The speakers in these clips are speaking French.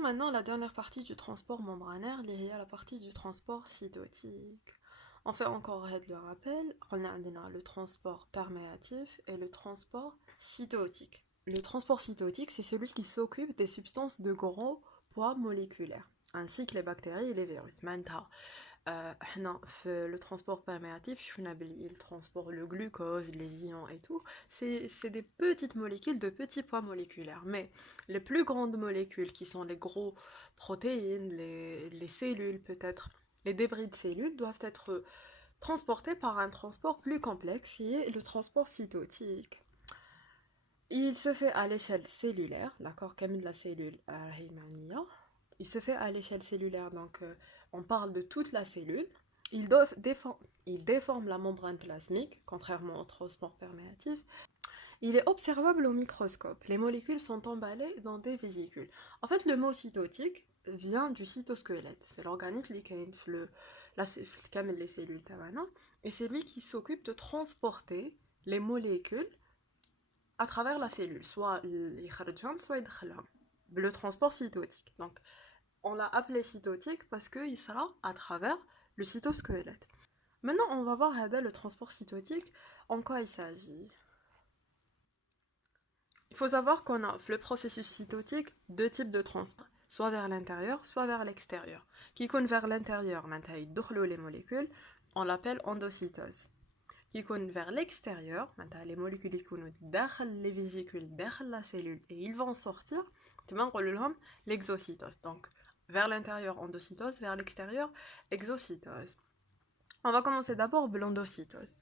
faire maintenant la dernière partie du transport membranaire, liée à la partie du transport cytotique. On fait encore le rappel, on a le transport perméatif et le transport cytotique. Le transport cytotique, c'est celui qui s'occupe des substances de gros poids moléculaires, ainsi que les bactéries et les virus. Maintenant, le transport perméatif, le transport, le glucose, les ions et tout, c'est des petites molécules de petits poids moléculaires. Mais les plus grandes molécules, qui sont les gros protéines, les cellules peut-être, les débris de cellules, doivent être transportés par un transport plus complexe qui est le transport cytotique. Il se fait à l'échelle cellulaire, d'accord, comme la cellule il se fait à l'échelle cellulaire, donc on parle de toute la cellule. Il déforme la membrane plasmique, contrairement au transport perméatif. Il est observable au microscope. Les molécules sont emballées dans des vésicules. En fait, le mot cytotique vient du cytosquelette. C'est l'organisme qui est les cellules تبعنا, et c'est lui qui s'occupe de transporter les molécules à travers la cellule, soit soit le transport cytotique. Donc, on l'a appelé cytotique parce qu'il sera à travers le cytosquelette. Maintenant, on va voir le transport cytotique, en quoi il s'agit. Il faut savoir qu'on a le processus cytotique deux types de transport, soit vers l'intérieur, soit vers l'extérieur. Qui compte vers l'intérieur, les molécules, on l'appelle endocytose. Qui compte vers l'extérieur, les molécules qui comptent dans les vésicules, dans la cellule, et ils vont sortir, l'exocytose. Donc, vers l'intérieur, endocytose, vers l'extérieur, exocytose. On va commencer d'abord par l'endocytose.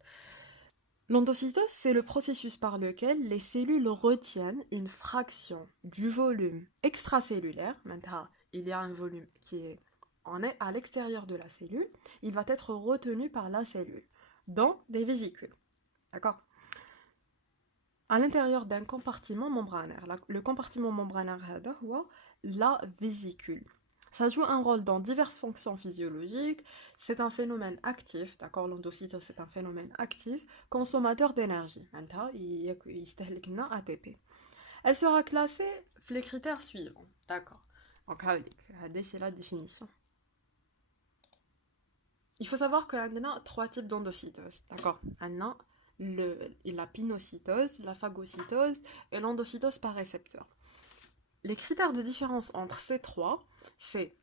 L'endocytose, c'est le processus par lequel les cellules retiennent une fraction du volume extracellulaire. Maintenant, il y a un volume qui est à l'extérieur de la cellule, il va être retenu par la cellule dans des vésicules. D'accord? À l'intérieur d'un compartiment membranaire. Le compartiment membranaire, c'est la vésicule. Ça joue un rôle dans diverses fonctions physiologiques. C'est un phénomène actif, d'accord? L'endocytose, c'est un phénomène actif, consommateur d'énergie. Il ATP. Elle sera classée les critères suivants, d'accord? Donc, c'est la définition. Il faut savoir qu'il y a trois types d'endocytose, d'accord? La pinocytose, la phagocytose et l'endocytose par récepteur. Les critères de différence entre ces trois, c'est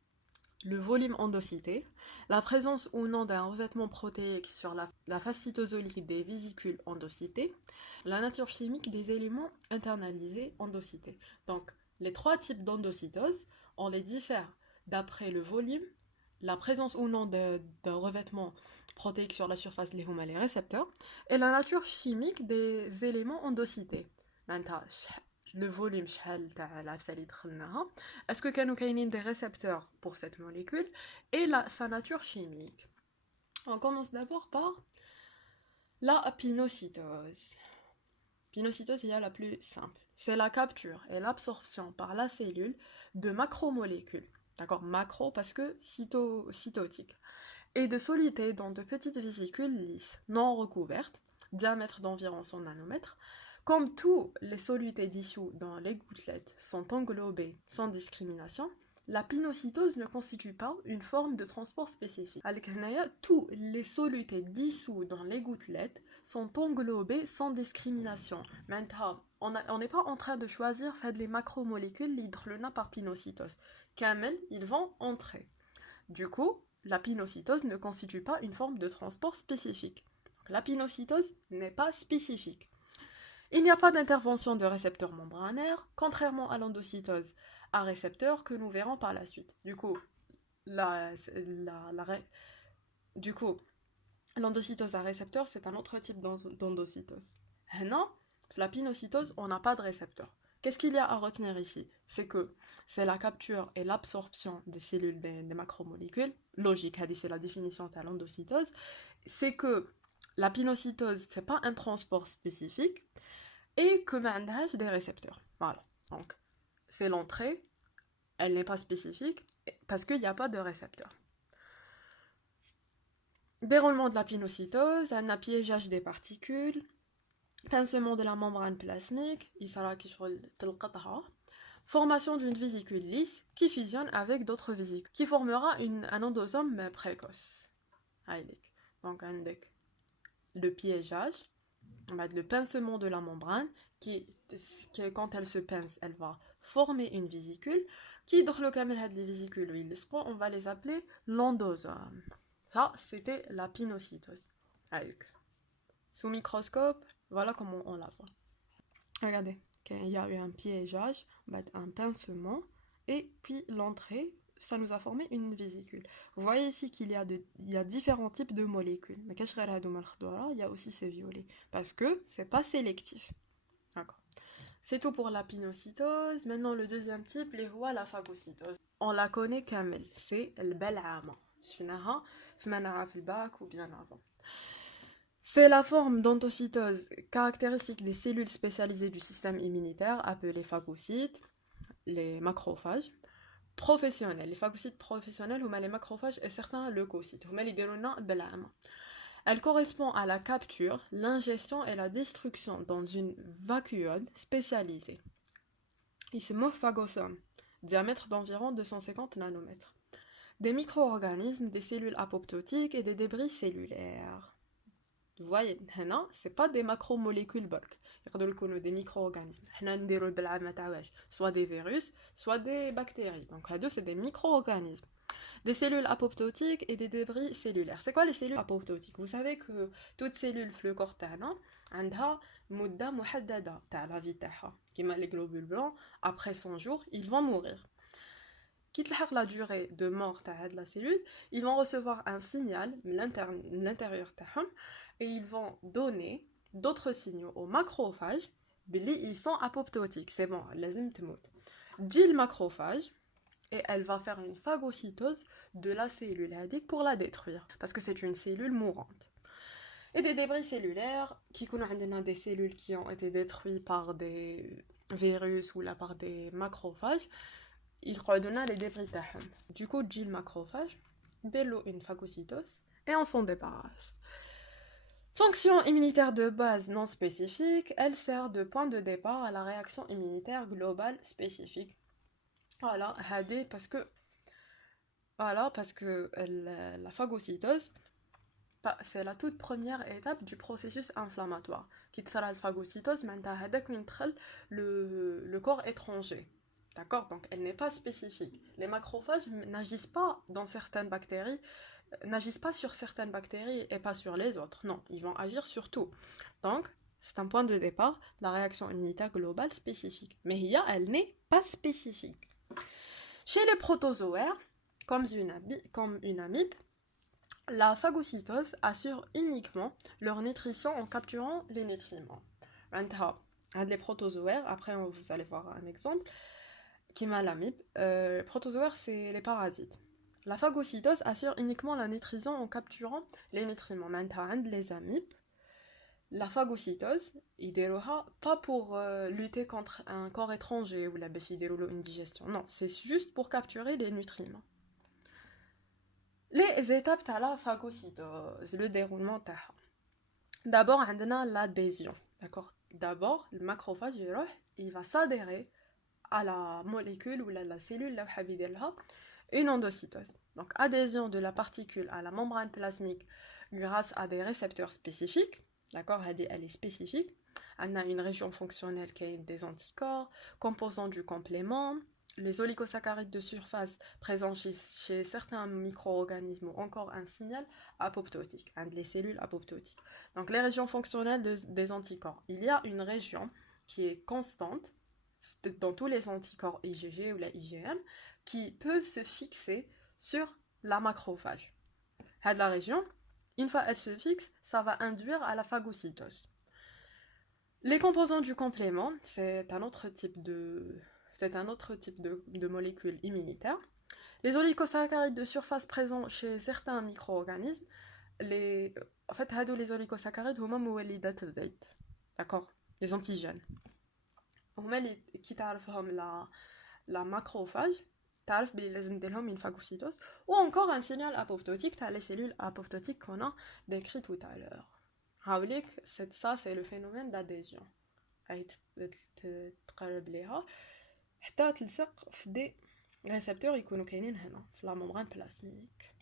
le volume endocyté, la présence ou non d'un revêtement protéique sur la face cytosolique des vésicules endocytées, la nature chimique des éléments internalisés endocytés. Donc, les trois types d'endocytose, on les diffère d'après le volume, la présence ou non d'un revêtement protéique sur la surface des les récepteurs, et la nature chimique des éléments endocytés. Maintenant, le volume est-ce que كانوا كاينين des récepteurs pour cette molécule et sa nature chimique. On commence d'abord par la pinocytose. Pinocytose est la plus simple. C'est la capture et l'absorption par la cellule de macromolécules. D'accord, macro parce que cytotique. Et de solutés dans de petites vésicules lisses, non recouvertes, diamètre d'environ 100 nanomètres. Comme tous les solutés dissous dans les gouttelettes sont englobés sans discrimination, la pinocytose ne constitue pas une forme de transport spécifique. Tous les solutés dissous dans les gouttelettes sont englobés sans discrimination. Maintenant, on n'est pas en train de choisir les macromolécules l'hydrolona par pinocytose. Kamel, ils vont entrer. Du coup, la pinocytose ne constitue pas une forme de transport spécifique. Donc, la pinocytose n'est pas spécifique. Il n'y a pas d'intervention de récepteurs membranaires, contrairement à l'endocytose à récepteurs que nous verrons par la suite. Du coup, l'endocytose à récepteur, c'est un autre type d'endocytose. Non, la pinocytose, on n'a pas de récepteur. Qu'est-ce qu'il y a à retenir ici? C'est que c'est la capture et l'absorption des cellules des macromolécules. Logique, c'est la définition de l'endocytose. C'est que la pinocytose, c'est pas un transport spécifique et que mandage des récepteurs. Voilà. Donc, c'est l'entrée, elle n'est pas spécifique parce qu'il n'y a pas de récepteur. Déroulement de la pinocytose, un apiégeage des particules, pincement de la membrane plasmique, il sera qui sur le Formation d'une vésicule lisse qui fusionne avec d'autres vésicules, qui formera un endosome précoce. Donc, le piégeage, le pincement de la membrane, qui quand elle se pince, elle va former une vésicule, qui dans le cas des vésicules, on va les appeler l'endosome. Ça, c'était la pinocytose. Sous microscope, voilà comment on la voit. Regardez, il y a eu un piégeage, un pincement, et puis l'entrée, ça nous a formé une vésicule. Vous voyez ici qu'il y a différents types de molécules. Mais il y a aussi ces violets, parce que c'est pas sélectif. D'accord. C'est tout pour la pinocytose. Maintenant, le deuxième type, la phagocytose. On la connaît kamel, c'est le bal'ama. شفناها في الباك ou bien avant. C'est la forme d'endocytose caractéristique des cellules spécialisées du système immunitaire appelées phagocytes, les macrophages professionnels. Les phagocytes professionnels, les macrophages et certains leucocytes. Elle correspond à la capture, l'ingestion et la destruction dans une vacuole spécialisée. Il se mot phagosome, diamètre d'environ 250 nanomètres. Des micro-organismes, des cellules apoptotiques et des débris cellulaires. Vous voyez, ce n'est pas des macromolécules bulk. Il y a des micro-organismes. Soit des virus, soit des bactéries. Donc, c'est des micro-organismes. Des cellules apoptotiques et des débris cellulaires. C'est quoi les cellules apoptotiques? Vous savez que toute cellule في le corps تاعنا عندها مدة محددة تاع la vie تاعها. كيما les globules blancs, après 100 jours, ils vont mourir. Quitte la durée de mort de la cellule, ils vont recevoir un signal de l'intérieur et ils vont donner d'autres signaux aux macrophages. Ils sont apoptotiques, c'est bon, lazim tmout. Dit le macrophage et elle va faire une phagocytose de la cellule adique pour la détruire parce que c'est une cellule mourante. Et des débris cellulaires qui connaissent des cellules qui ont été détruites par des virus ou par des macrophages. Il redonne les débris tahem. Du coup, le macrophage délo une phagocytose et on s'en débarrasse. Fonction immunitaire de base non spécifique, elle sert de point de départ à la réaction immunitaire globale spécifique. Voilà, parce que la phagocytose, c'est la toute première étape du processus inflammatoire. Qui sera la phagocytose, le corps étranger. D'accord? Donc elle n'est pas spécifique. Les macrophages n'agissent pas sur certaines bactéries et pas sur les autres. Non, ils vont agir sur tout. Donc, c'est un point de départ, la réaction immunitaire globale spécifique. Mais elle n'est pas spécifique. Chez les protozoaires, comme une amibe, la phagocytose assure uniquement leur nutrition en capturant les nutriments. Les protozoaires, après vous allez voir un exemple, qui m'a l'amibe. Protozoaires, c'est les parasites. La phagocytose assure uniquement la nutrition en capturant les nutriments. Maintenant, les amibes, la phagocytose, ils ne pas pour lutter contre un corps étranger ou une digestion. Non, c'est juste pour capturer les nutriments. Les étapes de la phagocytose, le déroulement. D'abord, on a l'adhésion. D'accord? D'abord, le macrophage, il va s'adhérer à la molécule ou la cellule, une endocytose. Donc, adhésion de la particule à la membrane plasmique grâce à des récepteurs spécifiques. D'accord, elle est spécifique. On a une région fonctionnelle qui est des anticorps, composants du complément, les oligosaccharides de surface présents chez certains micro-organismes ou encore un signal apoptotique, les cellules apoptotiques. Donc, les régions fonctionnelles des anticorps. Il y a une région qui est constante dans tous les anticorps IgG ou la IgM qui peut se fixer sur la macrophage. La région, une fois elle se fixe, ça va induire à la phagocytose. Les composants du complément, c'est un autre type de molécules immunitaires. Les oligosaccharides de surface présents chez certains micro-organismes, les oligosaccharides, d'accord, les antigènes. هما اللي كي تعرفهم la macrophage تعرف بلي لازم نديرلهم une phagocytose ou encore un signal apoptotique تاع les cellules apoptotiques qu'on a décrit tout à l'heure. هاوليك ça c'est le phénomène d'adhésion. تقرب ليها حتى تلصق في دي récepteurs يكونوا كاينين هنا في la membrane plasmique.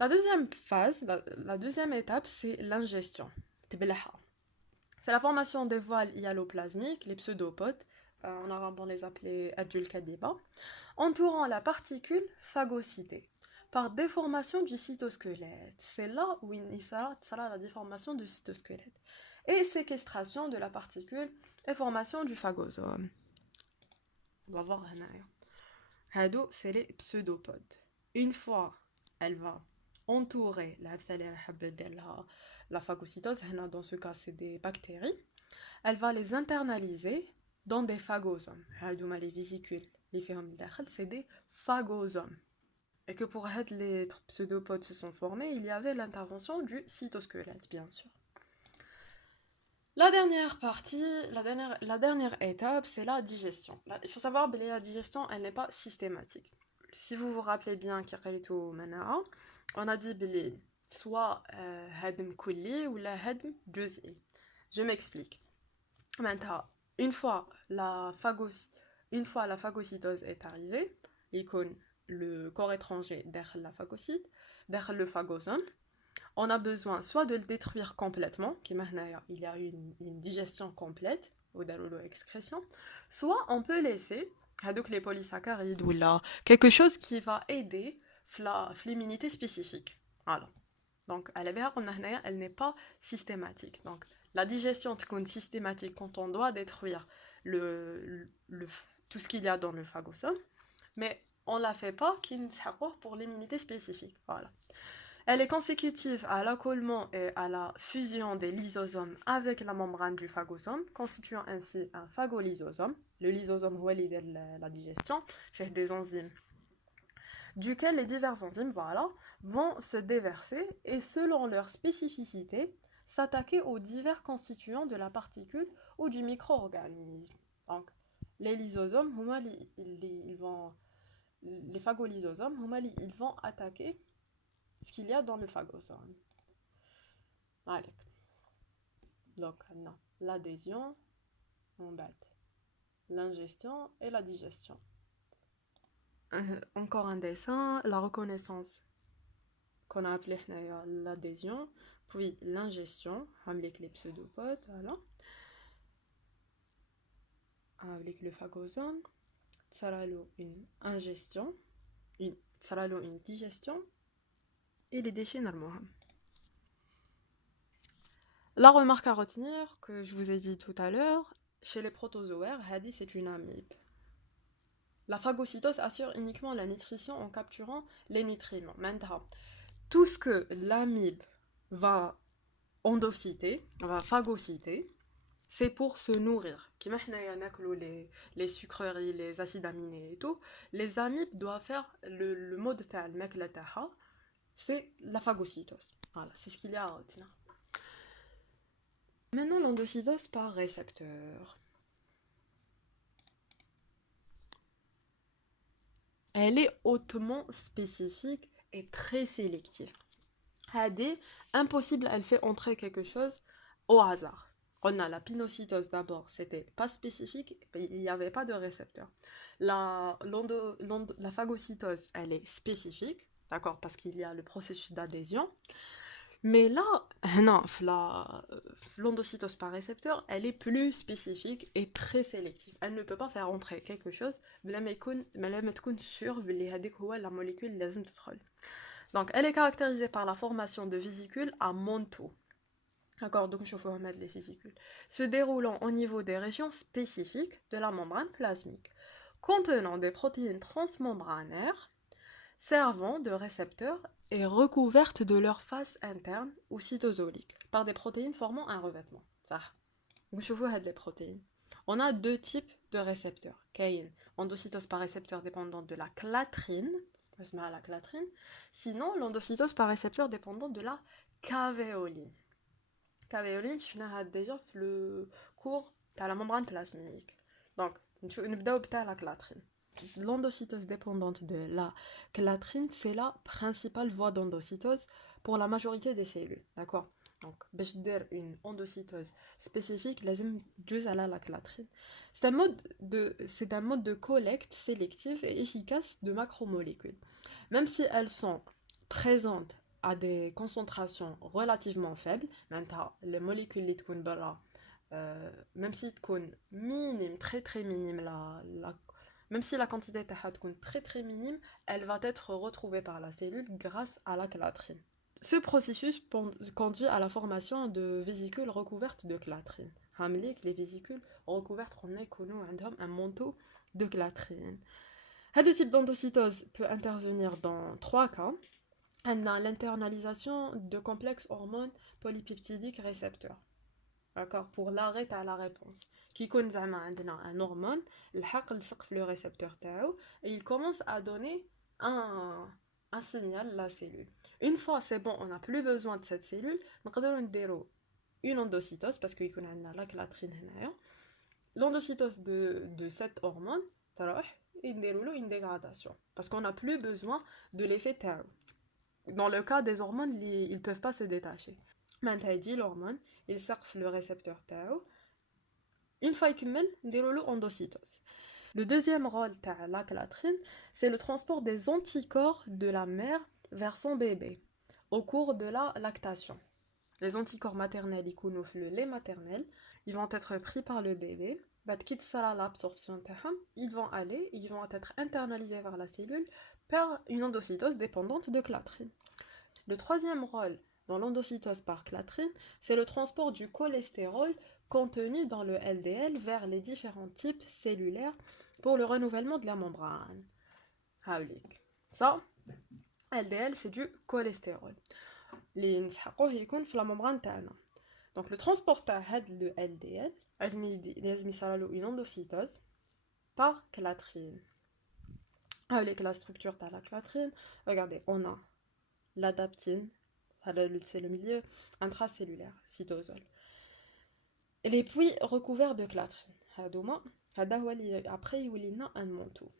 La deuxième phase, la deuxième étape, c'est l'ingestion. C'est la formation des voiles hyaloplasmiques, les pseudopodes, en arabe on les appelait adul kadiba, entourant la particule phagocytée par déformation du cytosquelette. C'est là où il sera la déformation du cytosquelette. Et séquestration de la particule et formation du phagosome. On va voir Hado, c'est les pseudopodes. Une fois elle va entourer la phagocytose, dans ce cas c'est des bactéries, elle va les internaliser dans des phagosomes. Les vésicules, c'est des phagosomes. Et que pour être les pseudopodes se sont formés, il y avait l'intervention du cytosquelette, bien sûr. La dernière partie, la dernière étape, c'est la digestion. Il faut savoir que la digestion, elle n'est pas systématique. Si vous vous rappelez bien, on a dit soit hadm kulli ou la hadm juz'i. Je m'explique. Maintenant, une fois la phagocytose est arrivée, le corps étranger derrière la phagocyte, derrière le phagosome, on a besoin soit de le détruire complètement, il y a une digestion complète, ou excrétion, soit on peut laisser les polysaccharides ou là, quelque chose qui va aider l'immunité spécifique. Voilà. Donc, elle n'est pas systématique. Donc, la digestion est systématique quand on doit détruire tout ce qu'il y a dans le phagosome, mais on ne la fait pas pour l'immunité spécifique. Voilà. Elle est consécutive à l'accolement et à la fusion des lysosomes avec la membrane du phagosome, constituant ainsi un phagolysosome. Le lysosome est la digestion, j'ai des enzymes, duquel les divers enzymes vont se déverser et selon leur spécificité, s'attaquer aux divers constituants de la particule ou du micro-organisme. Donc, les lysosomes, les phagolysosomes, ils vont attaquer ce qu'il y a dans le phagosome. Allez. Donc, l'adhésion, l'ingestion et la digestion. Encore un dessin, la reconnaissance qu'on a appelé l'adhésion, puis l'ingestion avec les pseudopodes, voilà. Avec le phagosome, ça a une ingestion, ça a une digestion et les déchets normalement. La remarque à retenir que je vous ai dit tout à l'heure, chez les protozoaires, c'est une amibe. La phagocytose assure uniquement la nutrition en capturant les nutriments. Maintenant, tout ce que l'amibe va endocyter, va phagocyter, c'est pour se nourrir. Qui les sucreries, les acides aminés et tout, les amibes doivent faire le mode de c'est la phagocytose. Voilà, c'est ce qu'il y a à retenir. Maintenant, l'endocytose par récepteur. Elle est hautement spécifique et très sélective. Impossible, elle fait entrer quelque chose au hasard. On a la pinocytose d'abord, c'était pas spécifique, il n'y avait pas de récepteur. La phagocytose, elle est spécifique, d'accord, parce qu'il y a le processus d'adhésion. Mais là, non, l'endocytose par récepteur, elle est plus spécifique et très sélective. Elle ne peut pas faire entrer quelque chose, mais elle est sûre que la molécule لازم تدخل. Donc, elle est caractérisée par la formation de vésicules à manteau. D'accord, donc je vais vous remettre les vésicules. Se déroulant au niveau des régions spécifiques de la membrane plasmique, contenant des protéines transmembranaires, servant de récepteurs et recouvertes de leur face interne ou cytosolique par des protéines formant un revêtement. Ça. Donc je vous remettre les protéines. On a deux types de récepteurs. Endocytose par récepteur dépendante de la clatrine. Sinon, l'endocytose par récepteur dépendante de la cavéoline. Cavéoline, je finis déjà le cours de la membrane plasmique. Donc, nous allons la clatrine. L'endocytose dépendante de la clatrine, c'est la principale voie d'endocytose pour la majorité des cellules. D'accord. Donc, باش دير une endocytose spécifique, لازم تجوز على la clatrine. C'est un mode de collecte sélectif et efficace de macromolécules. Même si elles sont présentes à des concentrations relativement faibles, maintenant, les molécules اللي تكون برا, même si تكون minime, très très minime, même si la quantité تاعها تكون très très minime, elle va être retrouvée par la cellule grâce à la clatrine. Ce processus conduit à la formation de vésicules recouvertes de clatrine. Les vésicules recouvertes ont un manteau de clatrine. Ce type d'endocytose peut intervenir dans 3 cas. On a l'internalisation de complexes hormones polypeptidiques récepteurs. D'accord, pour l'arrêt à la réponse. Qui connaît un hormone, le récepteur et il commence à donner un signal la cellule. Une fois c'est bon, on n'a plus besoin de cette cellule, on peut une endocytose parce qu'il y a la clatrine. L'endocytose de cette hormone, une dégradation parce qu'on n'a plus besoin de l'effet TAO. Dans le cas des hormones, ils ne peuvent pas se détacher. Maintenant, l'hormone, il surfe le récepteur TAO. Une fois qu'il mène, endocytose. Le deuxième rôle de la clatrine, c'est le transport des anticorps de la mère vers son bébé au cours de la lactation. Les anticorps maternels, le lait maternel, ils vont être pris par le bébé. L'absorption, ils vont être internalisés vers la cellule par une endocytose dépendante de clatrine. Le troisième rôle dans l'endocytose par clatrine, c'est le transport du cholestérol contenu dans le LDL vers les différents types cellulaires pour le renouvellement de la membrane. Ça, LDL, c'est du cholestérol. La membrane. Donc, le transport de LDL, une endocytose par clatrine. Avec la structure de la clatrine, regardez, on a l'adaptine, c'est le milieu intracellulaire, cytosol. Et les puits recouverts de clatrine. Après, il y a un manteau.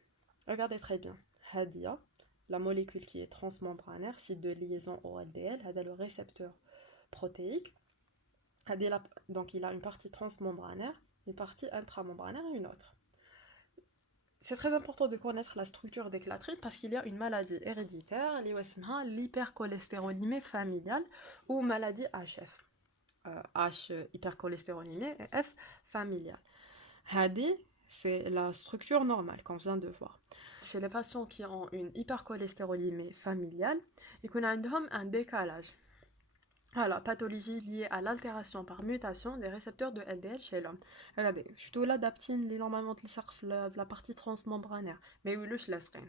Regardez très bien. Hadia, la molécule qui est transmembranaire, site de liaison au LDL, le récepteur protéique. Donc il a une partie transmembranaire, une partie intramembranaire et une autre. C'est très important de connaître la structure des clatrines parce qu'il y a une maladie héréditaire, l'hypercholestérolémie familiale ou maladie HF. H hypercholestérolémie et F familiale. Hadi, c'est la structure normale qu'on vient de voir. Chez les patients qui ont une hypercholestérolémie familiale, il y a un décalage. Voilà, pathologie liée à l'altération par mutation des récepteurs de LDL chez l'homme. Regardez, je suis l'adaptine, normalement la partie transmembranaire, mais oui, je laisse rien.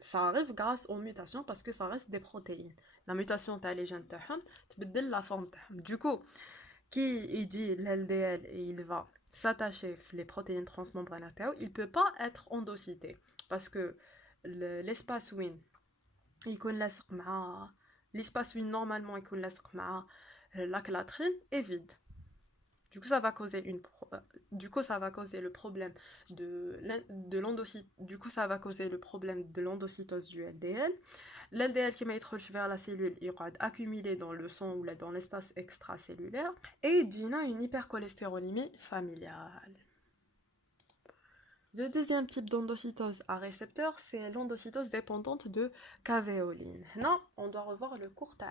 Ça arrive grâce aux mutations parce que ça reste des protéines. La mutation de les gènes tu peux la forme. Du coup, qui dit l'LDL et il va s'attacher les protéines transmembranaires, il ne peut pas être endocyté parce que l'espace Win, il connaît l'espace Win normalement il connaît la clatrine est vide. Du coup, ça va causer le problème de l'endocytose. Du coup, ça va causer le problème de l'endocytose du LDL. L'LDL qui va être vers la cellule, il va accumuler dans le sang ou dans l'espace extracellulaire. Et il y a une hypercholestérolémie familiale. Le deuxième type d'endocytose à récepteur, c'est l'endocytose dépendante de cavéoline. Là, on doit revoir le cours de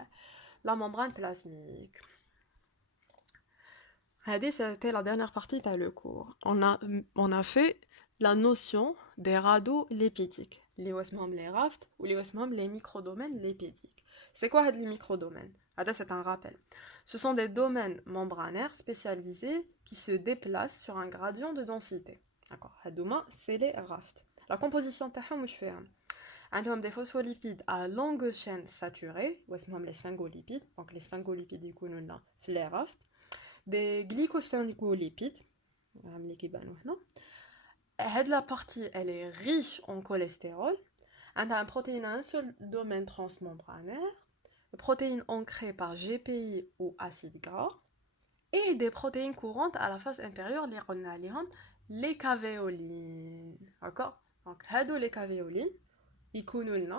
la membrane plasmique. C'était la dernière partie de le cours. On a fait la notion des radiolipidiques, les RAFT ou les microdomaines lipidiques. C'est quoi les microdomaines? C'est un rappel. Ce sont des domaines membranaires spécialisés qui se déplacent sur un gradient de densité. D'accord. C'est les RAFT. La composition ont des phospholipides à longue chaîne saturée, les sphingolipides. Donc les sphingolipides ils les RAFT. Des glycosphingolipides. La partie elle est riche en cholestérol. On a une protéine à un seul domaine transmembranaire, protéines ancrées par GPI ou acide gras, et des protéines courantes à la face intérieure, les cavéolines. D'accord? Donc, les cavéolines, ils connaissent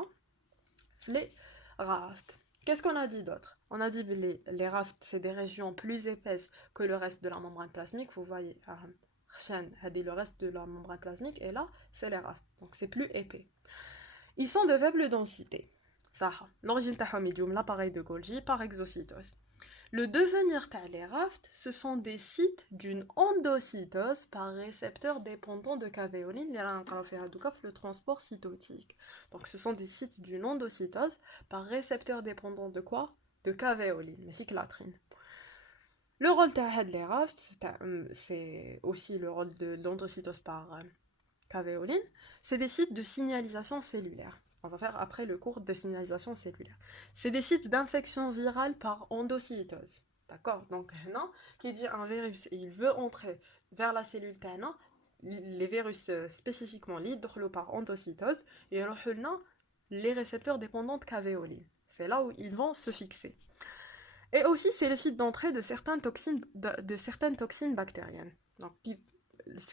les RAFT. Qu'est-ce qu'on a dit d'autre? On a dit que les rafts, c'est des régions plus épaisses que le reste de la membrane plasmique. Vous voyez, le reste de la membrane plasmique, et là, c'est les rafts. Donc c'est plus épais. Ils sont de faible densité. Ça, l'origine de l'appareil de Golgi par exocytose. Le devenir des rafts, ce sont des sites d'une endocytose par récepteur dépendant de cavéoline, le transport cytotique. Donc ce sont des sites d'une endocytose par récepteur dépendant de quoi? De cavéoline, mais cyclatrine. Le rôle des rafts, c'est aussi le rôle de l'endocytose par cavéoline, c'est des sites de signalisation cellulaire. On va faire après le cours de signalisation cellulaire. C'est des sites d'infection virale par endocytose. D'accord? Donc, qui dit un virus et il veut entrer vers la cellule TANA, les virus spécifiquement l'hydrolo par endocytose, et les récepteurs dépendants de cavéoline. C'est là où ils vont se fixer. Et aussi, c'est le site d'entrée de certaines toxines bactériennes. Donc,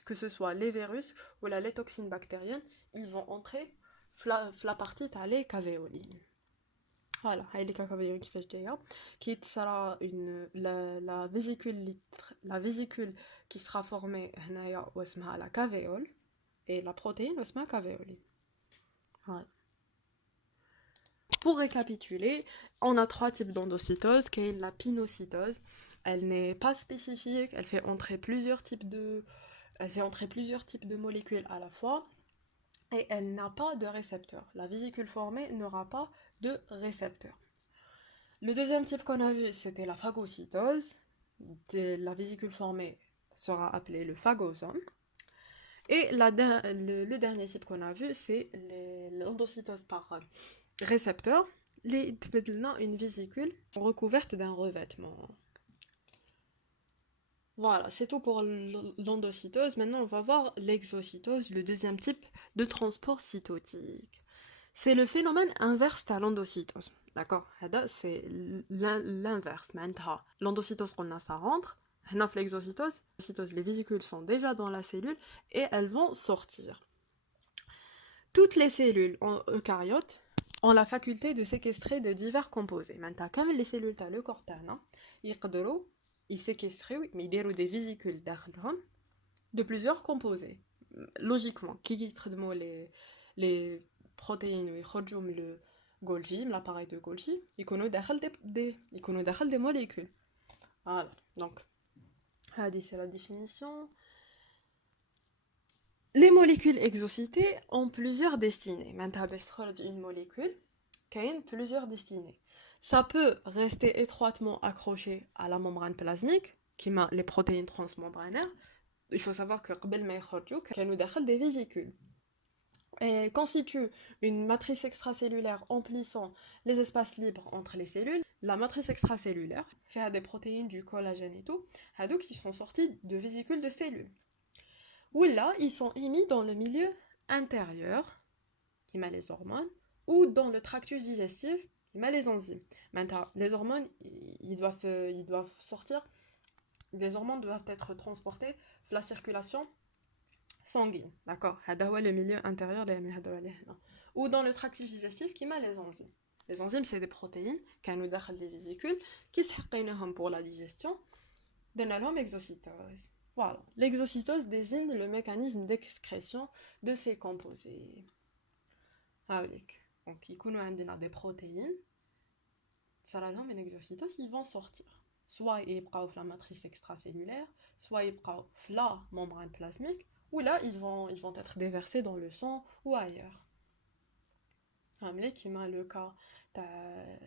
que ce soit les virus ou les toxines bactériennes, ils vont entrer la partie تاع cavéoline. Voilà, les cavéolines qui sera la vésicule qui sera formée la cavéole et la protéine اسمها cavéoline. Voilà. Pour récapituler, on a 3 types d'endocytose, qui est la pinocytose. Elle n'est pas spécifique, elle fait entrer plusieurs types de molécules à la fois. Et elle n'a pas de récepteur. La vésicule formée n'aura pas de récepteur. Le deuxième type qu'on a vu, c'était la phagocytose. La vésicule formée sera appelée le phagosome. Et le dernier type qu'on a vu, c'est l'endocytose par récepteur. Une vésicule recouverte d'un revêtement. Voilà, c'est tout pour l'endocytose. Maintenant, on va voir l'exocytose, le deuxième type de transport cytotique. C'est le phénomène inverse à l'endocytose. D'accord? C'est l'inverse. L'endocytose, ça rentre. L'exocytose, les vésicules sont déjà dans la cellule et elles vont sortir. Toutes les cellules eucaryotes ont la faculté de séquestrer de divers composés. Maintenant, comme les cellules de le corps, ils séquestrent, mais ils déroulent des vésicules de plusieurs composés. Logiquement, qui traitent les protéines, le Golgi, l'appareil de Golgi, ils connaissent des molécules. Voilà, donc, c'est la définition. Les molécules exocytées ont plusieurs destinées. Maintenant, une molécule qui a plusieurs destinées. Ça peut rester étroitement accroché à la membrane plasmique, qui met les protéines transmembranaires. Il faut savoir que nous des vésicules. Et constitue une matrice extracellulaire emplissant les espaces libres entre les cellules. La matrice extracellulaire fait des protéines, du collagène et tout, qui sont sorties de vésicules de cellules. Ou là, ils sont émis dans le milieu intérieur, qui met les hormones, ou dans le tractus digestif, qui met les enzymes. Maintenant, les hormones, ils doivent sortir. Les hormones doivent être transportées vers la circulation sanguine. D'accord? C'est le milieu intérieur ou dans le tractus digestif qui met les enzymes. Les enzymes, c'est des protéines qui nous donnent des vésicules qui servent pour la digestion de l'exocytose. Voilà. L'exocytose désigne le mécanisme d'excrétion de ces composés. Donc, ils ont des protéines. Ça la donne une exocytose, ils vont sortir. Soit ils sont dans la matrice extracellulaire, soit ils sont dans la membrane plasmique, ou là ils vont être déversés dans le sang ou ailleurs. Qui m'a le cas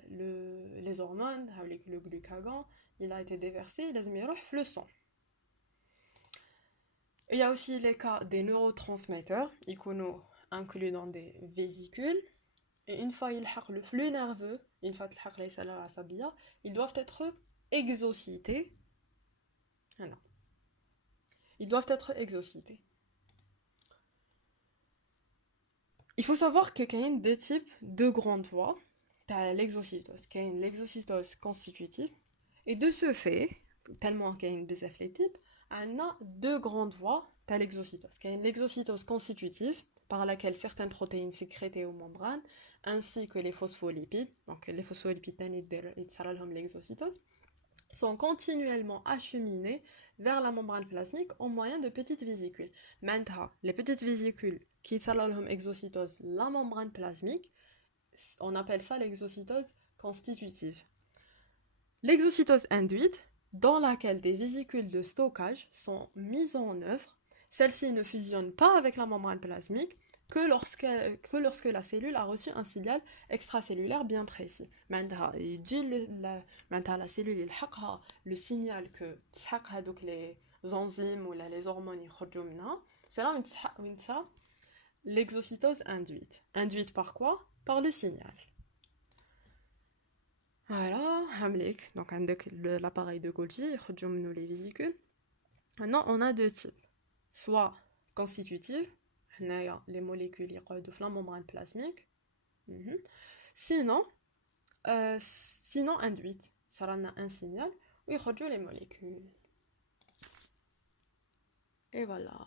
les hormones, avec le glucagon, il a été déversé, il a mis le sang. Il y a aussi les cas des neurotransmetteurs, ils sont inclus dans des vésicules. Et une fois qu'ils ont le flux nerveux, une fois qu'ils ont les cellules asabiya, ils doivent être exocytés. Voilà. Ils doivent être exocytés. Il faut savoir qu'il y a deux types de grandes voies de l'exocytose. Il y a l'exocytose constitutive. Et de ce fait, tellement qu'il y a une bzaf les types, on a deux grandes voies de l'exocytose. Il y a une exocytose constitutive, par laquelle certaines protéines sécrétées aux membranes, ainsi que les phospholipides, donc les phospholipides l'exocytose, sont continuellement acheminés vers la membrane plasmique au moyen de petites vésicules. Maintenant, les petites vésicules qui s'appellent exocytose, la membrane plasmique, on appelle ça l'exocytose constitutive. L'exocytose induite, dans laquelle des vésicules de stockage sont mises en œuvre, celles-ci ne fusionnent pas avec la membrane plasmique que lorsque la cellule a reçu un signal extracellulaire bien précis. Maintenant, la cellule a le signal que les enzymes ou les hormones c'est là où l'exocytose induite. Induite par quoi? Par le signal. Voilà, Hamlik, donc l'appareil de Golgi, les vésicules. Maintenant, on a deux types. Soit constitutives, les molécules de la membrane plasmique. Sinon, induites. Ça a un signal où il les molécules. Et voilà.